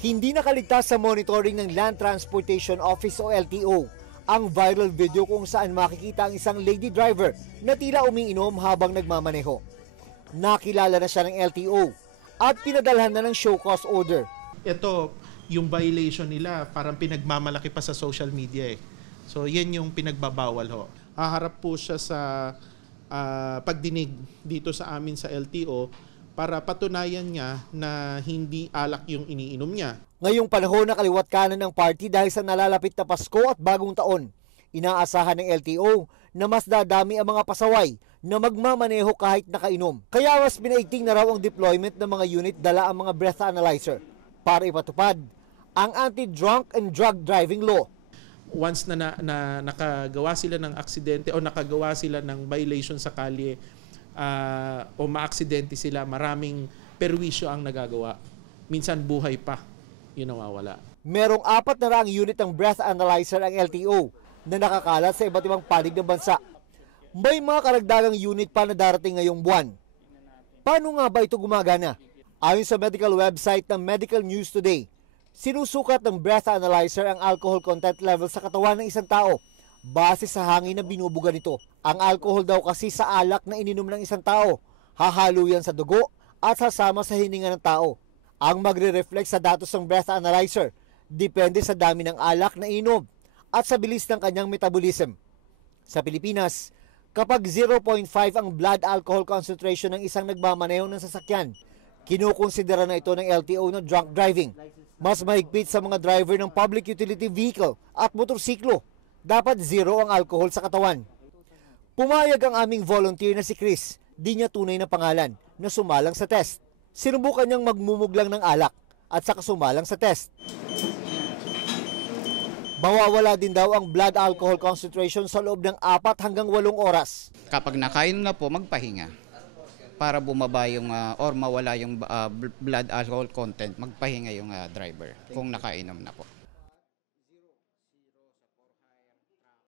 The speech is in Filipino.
Hindi nakaligtas sa monitoring ng Land Transportation Office o LTO ang viral video kung saan makikita ang isang lady driver na tila umiinom habang nagmamaneho. Nakilala na siya ng LTO at pinadalhan na ng show cause order. Ito, yung violation nila, parang pinagmamalaki pa sa social media eh. So yan yung pinagbabawal ho. Haharap po siya sa pagdinig dito sa amin sa LTO para patunayan niya na hindi alak yung iniinom niya. Ngayong panahon na kaliwat kanan ng party dahil sa nalalapit na Pasko at Bagong Taon, inaasahan ng LTO na mas dadami ang mga pasaway na magmamaneho kahit nakainom. Kaya mas pinaigting na raw ang deployment ng mga unit dala ang mga breath analyzer para ipatupad ang anti-drunk and drug driving law. Once na nakagawa sila ng aksidente o nakagawa sila ng violation sa kalye, o maaksidente sila, maraming perwisyo ang nagagawa. Minsan buhay pa yung nawawala. Merong 400 unit ng breath analyzer ang LTO na nakakalat sa iba't ibang panig ng bansa. May mga karagdagang unit pa na darating ngayong buwan. Paano nga ba ito gumagana? Ayon sa medical website ng Medical News Today, sinusukat ng breath analyzer ang alcohol content level sa katawan ng isang tao base sa hangin na binubuga nito. Ang alcohol daw kasi sa alak na ininom ng isang tao, hahalo yan sa dugo at sasama sa hininga ng tao. Ang magre-reflect sa datos ng breath analyzer depende sa dami ng alak na ininom at sa bilis ng kanyang metabolism. Sa Pilipinas, kapag 0.5 ang blood alcohol concentration ng isang nagmamaneho ng sasakyan, kinukonsidera na ito ng LTO na drunk driving. Mas mahigpit sa mga driver ng public utility vehicle at motorsiklo. Dapat 0 ang alcohol sa katawan. Pumayag ang aming volunteer na si Chris, di niya tunay na pangalan, na sumalang sa test. Sinubukan niyang magmumuglang ng alak at saka sumalang sa test. Mawawala din daw ang blood alcohol concentration sa loob ng 4 hanggang 8 oras. Kapag nakainom na po, magpahinga para bumaba yung or mawala yung blood alcohol content, magpahinga yung driver kung nakainom na po.